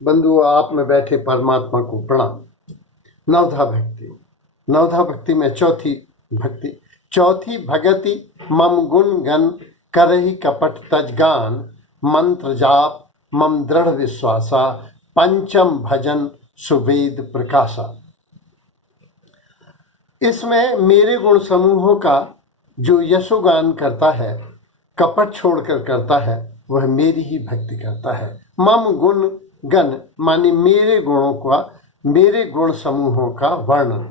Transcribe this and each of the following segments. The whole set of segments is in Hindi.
बंधुओं, आप में बैठे परमात्मा को प्रणाम। नवधा भक्ति। नवधा भक्ति में चौथी भगति मम गुण गन करहि कपट तजगान मंत्र जाप मम दृढ़ विश्वासा पंचम भजन सुवेद प्रकाशा। इसमें मेरे गुण समूहों का जो यशोगान करता है, कपट छोड़कर करता है, वह मेरी ही भक्ति करता है। मम गुण गण माने मेरे गुणों का, मेरे गुण समूहों का वर्णन।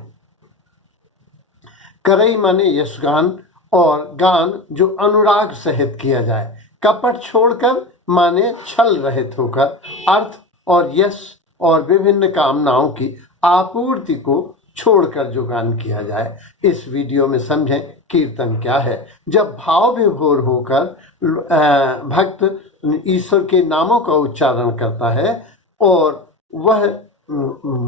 करई माने यशगान, और गान जो अनुराग सहित किया जाए। कपट छोड़कर माने छल रहित होकर अर्थ और यश और विभिन्न कामनाओं की आपूर्ति को छोड़कर जो गान किया जाए। इस वीडियो में समझें कीर्तन क्या है। जब भाव विभोर होकर भक्त ईश्वर के नामों का उच्चारण करता है और वह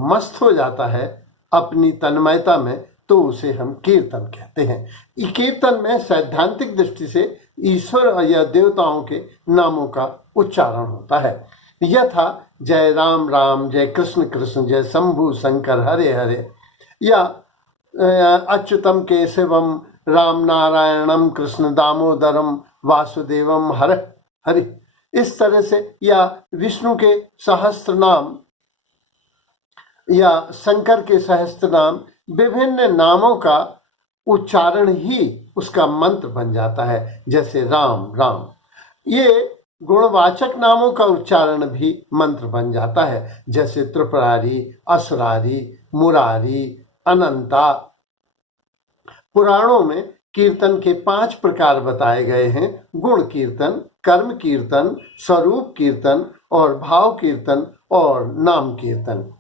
मस्त हो जाता है अपनी तन्मयता में, तो उसे हम कीर्तन कहते हैं। कीर्तन में सैद्धांतिक दृष्टि से ईश्वर या देवताओं के नामों का उच्चारण होता है। यथा जय राम राम, जय कृष्ण कृष्ण, जय शंभु शंकर हरे हरे, या अच्युतम केशवम राम नारायणम कृष्ण दामोदरम वासुदेवम हर हरि, इस तरह से, या विष्णु के सहस्त्र नाम या शंकर के सहस्त्र नाम, विभिन्न नामों का उच्चारण ही उसका मंत्र बन जाता है। जैसे राम राम, ये गुणवाचक नामों का उच्चारण भी मंत्र बन जाता है। जैसे त्रिपुरारी, असुरारी, मुरारी, अनंता। पुराणों में कीर्तन के 5 प्रकार बताए गए हैं: गुण कीर्तन, कर्म कीर्तन, स्वरूप कीर्तन और भाव कीर्तन और नाम कीर्तन।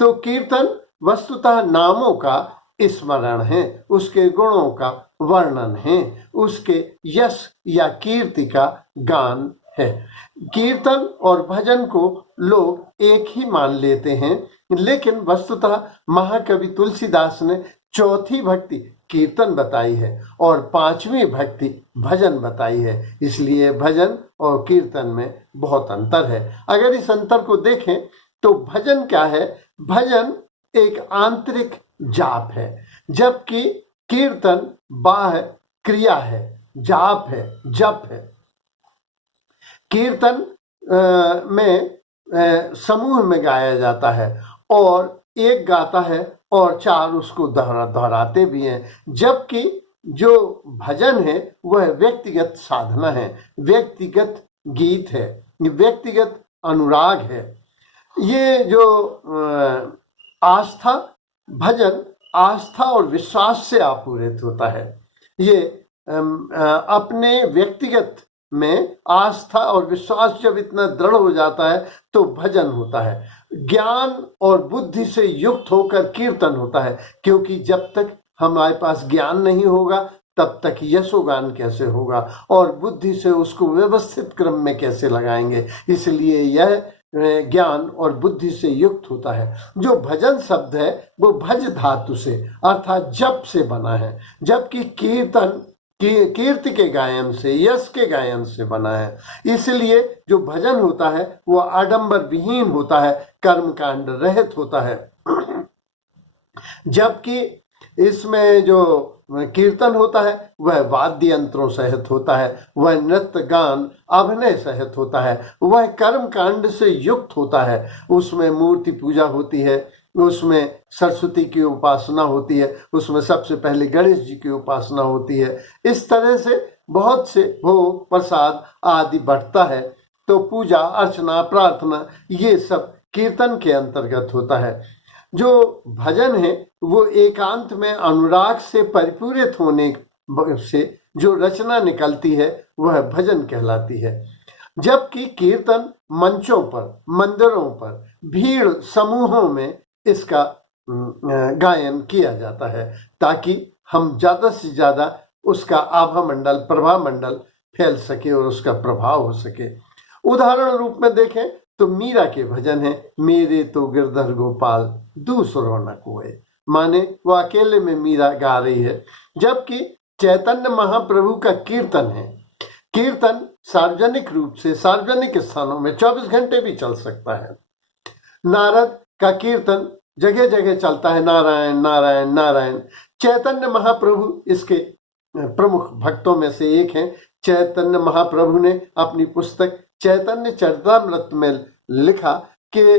तो कीर्तन वस्तुतः नामों का स्मरण है, उसके गुणों का वर्णन है, उसके यश या कीर्ति का गान है। कीर्तन और भजन को लोग एक ही मान लेते हैं, लेकिन वस्तुतः महाकवि तुलसीदास ने चौथी भक्ति कीर्तन बताई है और 5वीं भक्ति भजन बताई है। इसलिए भजन और कीर्तन में बहुत अंतर है। अगर इस अंतर को देखें तो भजन क्या है? भजन एक आंतरिक जाप है, जबकि कीर्तन बाह्य क्रिया है, जाप है, जप है। कीर्तन में समूह में गाया जाता है और एक गाता है और 4 उसको दोहराते भी हैं, जबकि जो भजन है वह व्यक्तिगत साधना है, व्यक्तिगत गीत है, व्यक्तिगत अनुराग है। ये जो आस्था, भजन आस्था और विश्वास से आपूरित होता है। ये अपने व्यक्तिगत में आस्था और विश्वास जब इतना दृढ़ हो जाता है तो भजन होता है। ज्ञान और बुद्धि से युक्त होकर कीर्तन होता है, क्योंकि जब तक हमारे पास ज्ञान नहीं होगा तब तक यशोगान कैसे होगा और बुद्धि से उसको व्यवस्थित क्रम में कैसे लगाएंगे। इसलिए यह ज्ञान और बुद्धि से युक्त होता है। जो भजन शब्द है वो भज धातु से अर्थात जप से बना है, जबकि कीर्तन कीर्ति के गायन से, यश के गायन से बना है। इसलिए जो भजन होता है वो आडंबर विहीन होता है, कर्मकांड रहित होता है। जबकि इसमें जो कीर्तन होता है वह वाद्य यंत्रों सहित होता है, वह नृत्य गान अभिनय सहित होता है, वह कर्म कांड से युक्त होता है। उसमें मूर्ति पूजा होती है, उसमें सरस्वती की उपासना होती है, उसमें सबसे पहले गणेश जी की उपासना होती है। इस तरह से बहुत से भोग प्रसाद आदि बढ़ता है। तो पूजा अर्चना प्रार्थना ये सब कीर्तन के अंतर्गत होता है। जो भजन है वो एकांत में अनुराग से परिपूरित होने से जो रचना निकलती है वह भजन कहलाती है। जबकि कीर्तन मंचों पर, मंदिरों पर, भीड़ समूहों में इसका गायन किया जाता है, ताकि हम ज्यादा से ज्यादा उसका आभा मंडल, प्रभा मंडल फैल सके और उसका प्रभाव हो सके। उदाहरण रूप में देखें तो मीरा के भजन है, मेरे तो गिरधर गोपाल दूसरों न कोई, माने वो अकेले में मीरा गा रही है। जबकि चैतन्य महाप्रभु का कीर्तन है, कीर्तन सार्वजनिक रूप से सार्वजनिक स्थानों में 24 घंटे भी चल सकता है। नारद का कीर्तन जगह जगह चलता है, नारायण नारायण नारायण। चैतन्य महाप्रभु इसके प्रमुख भक्तों में से एक हैं। चैतन्य महाप्रभु ने अपनी पुस्तक चैतन्य चरितामृत में लिखा कि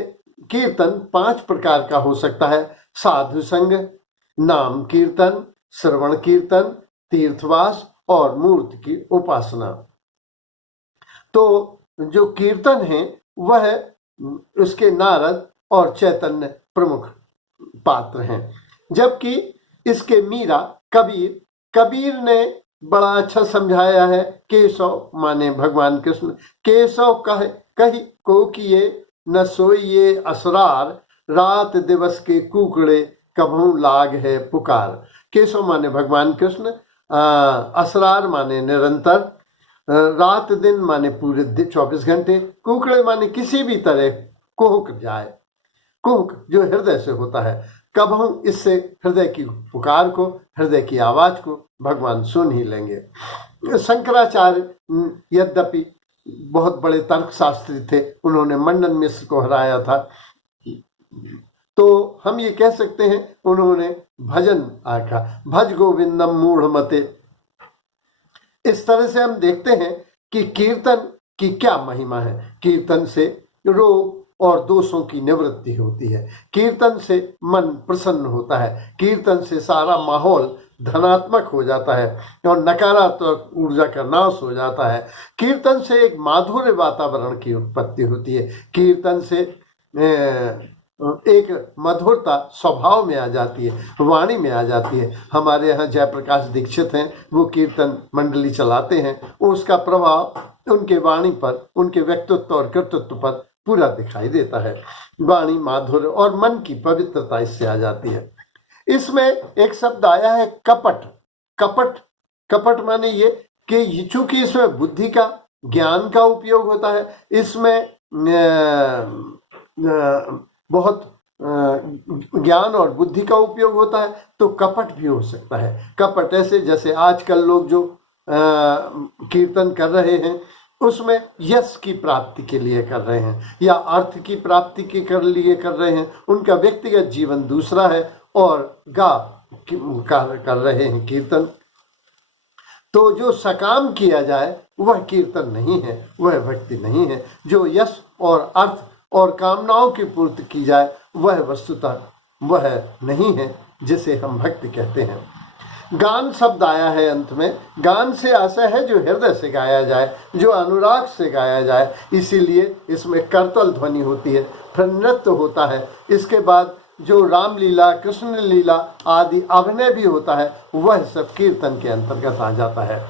कीर्तन 5 प्रकार का हो सकता है: साधु संग, नाम कीर्तन, श्रवण कीर्तन, तीर्थवास और मूर्ति की उपासना। तो जो कीर्तन है वह उसके नारद और चैतन्य प्रमुख पात्र हैं, जबकि इसके मीरा कबीर ने बड़ा अच्छा समझाया है। केशव माने भगवान कृष्ण, केशव कही को किए न सोइए असरार, रात दिवस के कुकड़े कभू लाग है पुकार। केशव माने भगवान कृष्ण, असरार माने निरंतर, रात दिन माने पूरे 24 घंटे, कुकड़े माने किसी भी तरह कुहक जाए, कुहक जो हृदय से होता है। कभू इससे हृदय की पुकार को, हृदय की आवाज को भगवान सुन ही लेंगे। शंकराचार्य यद्यपि बहुत बड़े तर्कशास्त्री थे, उन्होंने मंडन मिश्र को हराया था, तो हम ये कह सकते हैं उन्होंने भजन आका भज गोविंदम मूढ़ मते। इस तरह से हम देखते हैं कि कीर्तन की क्या महिमा है। कीर्तन से रोग और दोषों की निवृत्ति होती है, कीर्तन से मन प्रसन्न होता है, कीर्तन से सारा माहौल धनात्मक हो जाता है और नकारात्मक ऊर्जा का नाश हो जाता है। कीर्तन से एक माधुर्य वातावरण की उत्पत्ति होती है, कीर्तन से एक मधुरता स्वभाव में आ जाती है, वाणी में आ जाती है। हमारे यहाँ जयप्रकाश दीक्षित हैं, वो कीर्तन मंडली चलाते हैं, उसका प्रभाव उनके वाणी पर, उनके व्यक्तित्व और कर्तृत्व पर पूरा दिखाई देता है। वाणी माधुर्य और मन की पवित्रता इससे आ जाती है। इसमें एक शब्द आया है कपट। कपट माने ये कि चूंकि इसमें बुद्धि का, ज्ञान का उपयोग होता है, इसमें बहुत ज्ञान और बुद्धि का उपयोग होता है, तो कपट भी हो सकता है। कपट ऐसे जैसे आजकल लोग जो कीर्तन कर रहे हैं उसमें यश की प्राप्ति के लिए कर रहे हैं या अर्थ की प्राप्ति के लिए कर रहे हैं, उनका व्यक्तिगत जीवन दूसरा है और कर रहे हैं कीर्तन। तो जो सकाम किया जाए वह कीर्तन नहीं है, वह भक्ति नहीं है। जो यश और अर्थ और कामनाओं की पूर्ति की जाए वह वस्तुतः वह नहीं है जिसे हम भक्ति कहते हैं। गान शब्द आया है अंत में। गान से आशय है जो हृदय से गाया जाए, जो अनुराग से गाया जाए, इसीलिए इसमें करतल ध्वनि होती है, फिर नृत्य होता है, इसके बाद जो रामलीला, कृष्ण लीला आदि अभिनय भी होता है, वह सब कीर्तन के अंतर्गत आ जाता है।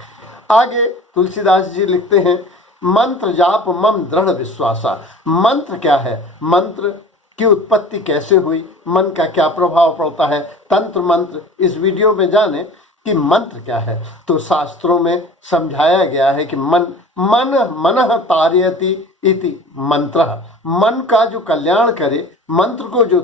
आगे तुलसीदास जी लिखते हैं, मंत्र जाप मम दृढ़ विश्वासा। मंत्र क्या है, मंत्र की उत्पत्ति कैसे हुई, मन का क्या प्रभाव पड़ता है, तंत्र मंत्र, इस वीडियो में जाने कि मंत्र क्या है। तो शास्त्रों में समझाया गया है कि मनः तारयति इति मंत्र। मन का जो कल्याण करे, मंत्र को जो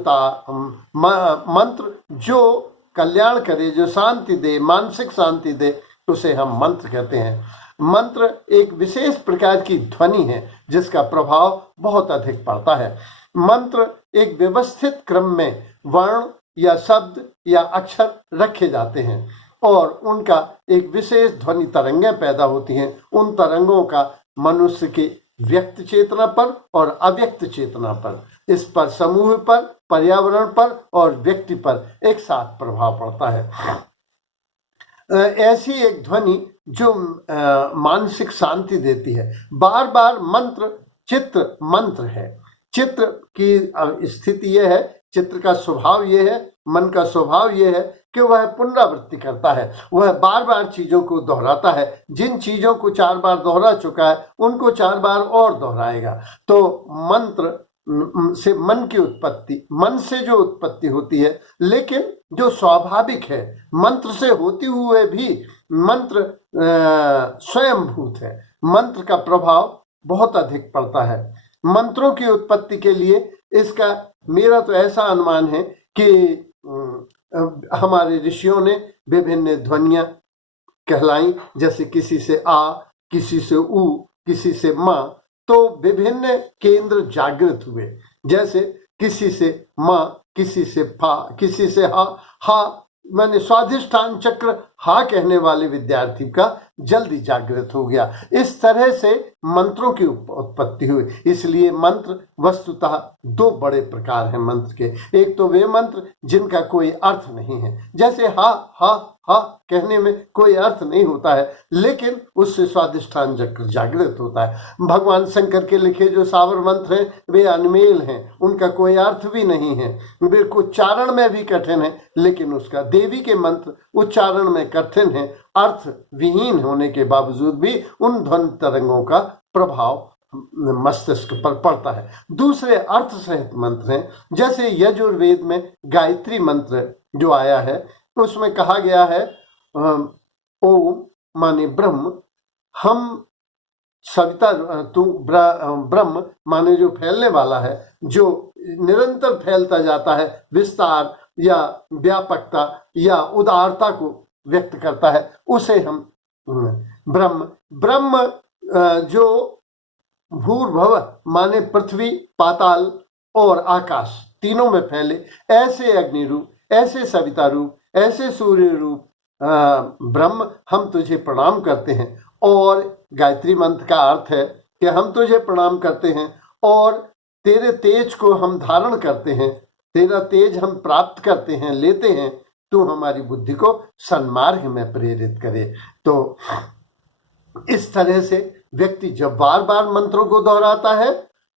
मंत्र जो कल्याण करे, जो शांति दे, मानसिक शांति दे, उसे हम मंत्र कहते हैं। मंत्र एक विशेष प्रकार की ध्वनि है जिसका प्रभाव बहुत अधिक पड़ता है। मंत्र एक व्यवस्थित क्रम में वर्ण या शब्द या अक्षर रखे जाते हैं और उनका एक विशेष ध्वनि तरंगें पैदा होती हैं। उन तरंगों का मनुष्य के व्यक्त चेतना पर और अव्यक्त चेतना पर, इस पर समूह पर, पर्यावरण पर और व्यक्ति पर एक साथ प्रभाव पड़ता है। ऐसी एक ध्वनि जो मानसिक शांति देती है। बार बार मंत्र चित्र मंत्र है। चित्र की स्थिति यह है, चित्र का स्वभाव यह है, मन का स्वभाव यह है कि वह पुनरावृत्ति करता है, वह बार बार चीजों को दोहराता है। जिन चीजों को 4 बार दोहरा चुका है उनको 4 बार और दोहराएगा। तो मंत्र से मन की उत्पत्ति, मन से जो उत्पत्ति होती है, लेकिन जो स्वाभाविक है, मंत्र से होते हुए भी मंत्र स्वयंभूत है। मंत्र का प्रभाव बहुत अधिक पड़ता है। मंत्रों की उत्पत्ति के लिए इसका मेरा तो ऐसा अनुमान है कि हमारे ऋषियों ने विभिन्न ध्वनियां कहलाई, जैसे किसी से आ, किसी से ऊ, किसी से माँ, तो विभिन्न केंद्र जागृत हुए। जैसे किसी से माँ, किसी से फा, किसी से हा। हा मैंने स्वाधिष्ठान चक्र हा कहने वाले विद्यार्थी का जल्दी जागृत हो गया। इस तरह से मंत्रों की उत्पत्ति हुई। इसलिए मंत्र वस्तुतः दो बड़े प्रकार हैं मंत्र के। एक तो वे मंत्र जिनका कोई अर्थ नहीं है, जैसे हा हा हा कहने में कोई अर्थ नहीं होता है, लेकिन उससे स्वाधिष्ठान चक्र जागृत होता है। भगवान शंकर के लिखे जो सावर मंत्र हैं वे अनमेल हैं, उनका कोई अर्थ भी नहीं है, वे उच्चारण में भी कठिन है, लेकिन उसका देवी के मंत्र उच्चारण में कठिन है, अर्थ विहीन होने के बावजूद भी उन ध्वनि तरंगों का प्रभाव मस्तिष्क पर पड़ता है। दूसरे अर्थ सहित मंत्र हैं, जैसे यजुर्वेद में गायत्री मंत्र जो आया है उसमें कहा गया है ओम माने ब्रह्म, हम सविता, तू ब्रह्म माने जो फैलने वाला है, जो निरंतर फैलता जाता है, विस्तार या व्यापकता या उदारता को व्यक्त करता है, उसे हम ब्रह्म। ब्रह्म जो भूर्भव माने पृथ्वी, पाताल और आकाश तीनों में फैले, ऐसे अग्नि रूप, ऐसे सविता रूप, ऐसे सूर्य रूप ब्रह्म, हम तुझे प्रणाम करते हैं। और गायत्री मंत्र का अर्थ है कि हम तुझे प्रणाम करते हैं और तेरे तेज को हम धारण करते हैं, तेरा तेज हम प्राप्त करते हैं, लेते हैं, तू हमारी बुद्धि को सन्मार्ग में प्रेरित करे। तो इस तरह से व्यक्ति जब बार बार मंत्रों को दोहराता है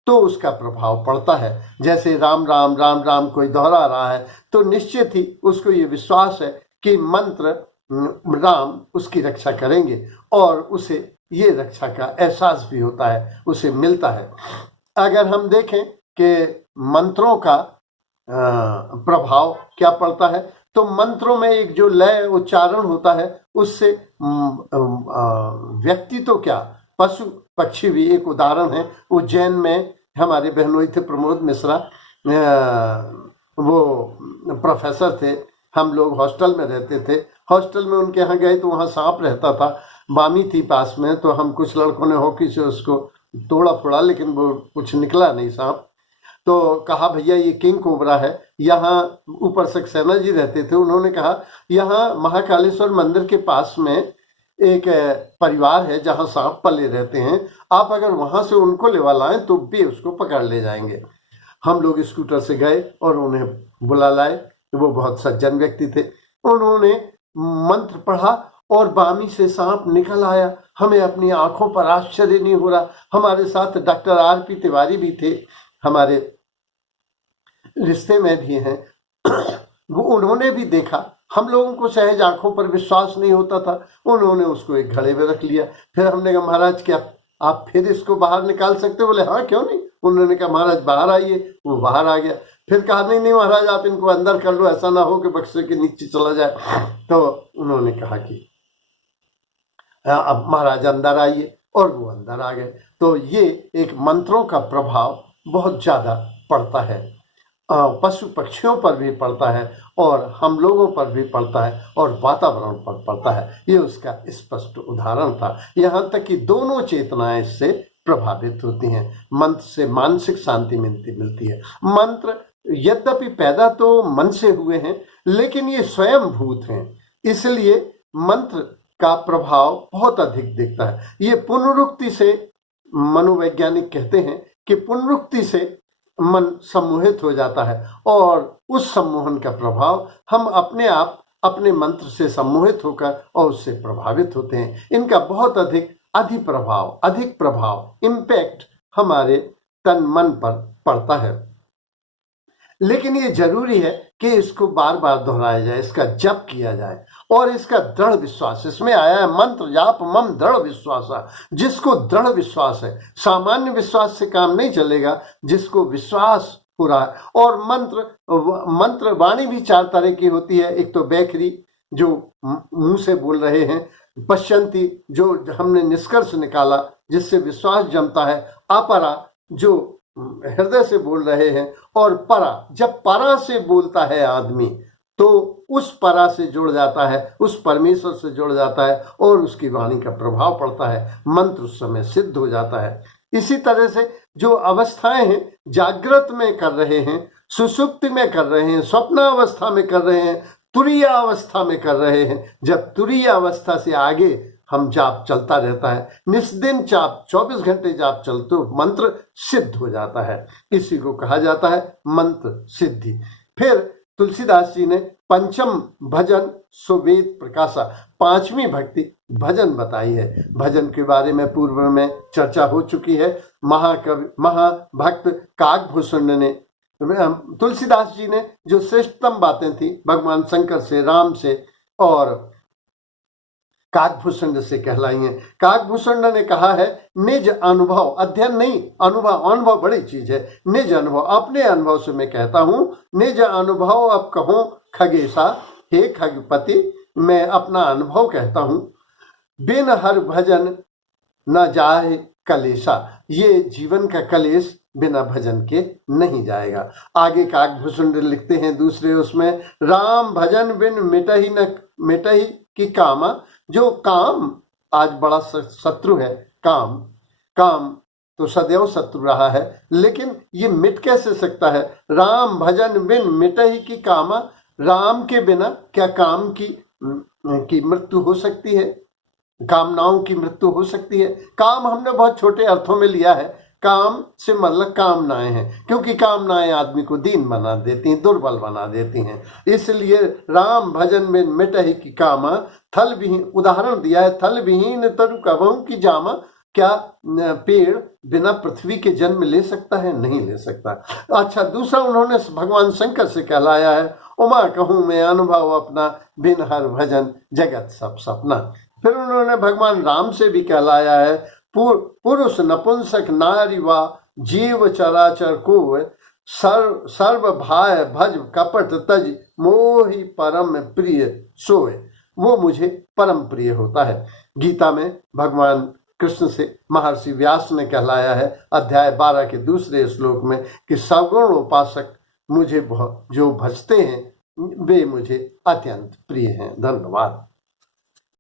तो उसका प्रभाव पड़ता है। जैसे राम राम राम राम कोई दोहरा रहा है तो निश्चित ही उसको ये विश्वास है कि मंत्र राम उसकी रक्षा करेंगे, और उसे ये रक्षा का एहसास भी होता है, उसे मिलता है। अगर हम देखें कि मंत्रों का प्रभाव क्या पड़ता है, तो मंत्रों में एक जो लय उच्चारण होता है उससे व्यक्ति तो क्या, पशु पक्षी भी एक उदाहरण है। उज्जैन में हमारे बहनोई थे प्रमोद मिश्रा, वो प्रोफेसर थे, हम लोग हॉस्टल में रहते थे। हॉस्टल में उनके यहाँ गए तो वहाँ सांप रहता था, बामी थी पास में, तो हम कुछ लड़कों ने हॉकी से उसको तोड़ा फोड़ा, लेकिन वो कुछ निकला नहीं सांप। तो कहा भैया ये किंग कोबरा है। यहाँ ऊपर सक्सेना जी रहते थे, उन्होंने कहा यहाँ महाकालेश्वर मंदिर के पास में एक परिवार है जहाँ सांप पले रहते हैं, आप अगर वहां से उनको लेवा लाएं तो भी उसको पकड़ ले जाएंगे। हम लोग स्कूटर से गए और उन्हें बुला लाए। वो बहुत सज्जन व्यक्ति थे, उन्होंने मंत्र पढ़ा और बामी से सांप निकल आया। हमें अपनी आंखों पर आश्चर्य नहीं हो रहा। हमारे साथ डॉक्टर आर.पी. तिवारी भी थे, हमारे रिश्ते में भी हैं। वो उन्होंने भी देखा। हम लोगों को सहज आंखों पर विश्वास नहीं होता था। उन्होंने उसको एक घड़े में रख लिया। फिर हमने कहा महाराज क्या आप फिर इसको बाहर निकाल सकते हो? बोले हाँ क्यों नहीं। उन्होंने कहा महाराज बाहर आइए। वो बाहर आ गया। फिर कहा नहीं नहीं महाराज आप इनको अंदर कर लो, ऐसा ना हो कि बक्से के नीचे चला जाए। तो उन्होंने कहा कि अब महाराज अंदर आइए, और वो अंदर आ गए। तो ये एक मंत्रों का प्रभाव बहुत ज्यादा पड़ता है, पशु पक्षियों पर भी पड़ता है और हम लोगों पर भी पड़ता है और वातावरण पर पड़ता है। ये उसका स्पष्ट उदाहरण था। यहाँ तक कि दोनों चेतनाएं इससे प्रभावित होती हैं। मंत्र से मानसिक शांति मिलती है। मंत्र यद्यपि पैदा तो मन से हुए हैं, लेकिन ये स्वयं भूत हैं, इसलिए मंत्र का प्रभाव बहुत अधिक दिखता है। ये पुनरुक्ति से, मनोवैज्ञानिक कहते हैं कि पुनरुक्ति से मन सम्मोहित हो जाता है और उस सम्मोहन का प्रभाव हम अपने आप अपने मंत्र से सम्मोहित होकर और उससे प्रभावित होते हैं। इनका बहुत अधिक प्रभाव इम्पैक्ट हमारे तन मन पर पड़ता है। लेकिन ये जरूरी है कि इसको बार बार दोहराया जाए, इसका जप किया जाए और इसका दृढ़ विश्वास। इसमें आया है मंत्र जाप मम दृढ़ विश्वास। जिसको दृढ़ विश्वास है, सामान्य विश्वास से काम नहीं चलेगा, जिसको विश्वास हो रहा है। और मंत्र वाणी भी चार तरह की होती है। एक तो बैखरी जो मुंह से बोल रहे हैं, पश्यंती जो हमने निष्कर्ष निकाला जिससे विश्वास जमता है, अपरा जो हृदय से बोल रहे हैं, और परा जब परा से बोलता है आदमी तो उस परा से जुड़ जाता है, उस परमेश्वर से जुड़ जाता है और उसकी वाणी का प्रभाव पड़ता है, मंत्र उस समय सिद्ध हो जाता है। इसी तरह से जो अवस्थाएं हैं जागृत में कर रहे हैं सुषुप्ति में कर रहे हैं, स्वप्नावस्था में कर रहे हैं, तुरीय अवस्था में कर रहे हैं। जब तुरीय अवस्था से आगे हम जाप चलता रहता है, निस्दिन जाप 24 घंटे जाप चल तो मंत्र सिद्ध हो जाता है। इसी को कहा जाता है मंत्र सिद्धि। फिर तुलसीदास जी ने पंचम भजन सुवेद प्रकाशा, पांचवी भक्ति भजन बताई है। भजन के बारे में पूर्व में चर्चा हो चुकी है। महाकवि महाभक्त काकभूषण ने, तुलसीदास जी ने जो श्रेष्ठतम बातें थी भगवान शंकर से, राम से और काकभूषण से कहलाई है। काकभूषण ने कहा है निज अनुभव, अध्ययन नहीं, अनुभव। अनुभव बड़ी चीज है। निज अनुभव, अपने अनुभव से मैं कहता हूं, निज अनुभव अब कहूं खगेशा, हे खगपति मैं अपना अनुभव कहता हूं। बिन हर भजन न जाए कलेशा, ये जीवन का कलेश बिना भजन के नहीं जाएगा। आगे काकभूषण लिखते हैं दूसरे उसमें, राम भजन बिन मिटही न मिटही की कामा, जो काम आज बड़ा शत्रु है, काम तो सदैव शत्रु रहा है, लेकिन ये मिट कैसे सकता है। राम भजन बिन मिटही की कामा, राम के बिना क्या काम की मृत्यु हो सकती है, कामनाओं की मृत्यु हो सकती है। काम हमने बहुत छोटे अर्थों में लिया है। काम से मतलब कामनाएं हैं, क्योंकि कामनाएं आदमी को दीन बना देती हैं, दुर्बल बना देती हैं। इसलिए राम भजन में मिटही की कामा, थल विहीन, उदाहरण दिया है, थल विहीन तरु कबहू की जामा। क्या पेड़ बिना पृथ्वी के जन्म ले सकता है? नहीं ले सकता। अच्छा, दूसरा उन्होंने भगवान शंकर से कहलाया है, उमा कहूं मैं अनुभव अपना, बिन हर भजन जगत सब सपना। फिर उन्होंने भगवान राम से भी कहलाया है, पुरुष नपुंसक नारी वा जीव चराचर को, सर्व भाय भज कपट तज, मोहि परम प्रिय सोए, वो मुझे परम प्रिय होता है। गीता में भगवान कृष्ण से महर्षि व्यास ने कहलाया है अध्याय 12 के दूसरे श्लोक में कि सगुण उपासक मुझे जो भजते हैं वे मुझे अत्यंत प्रिय हैं। धन्यवाद।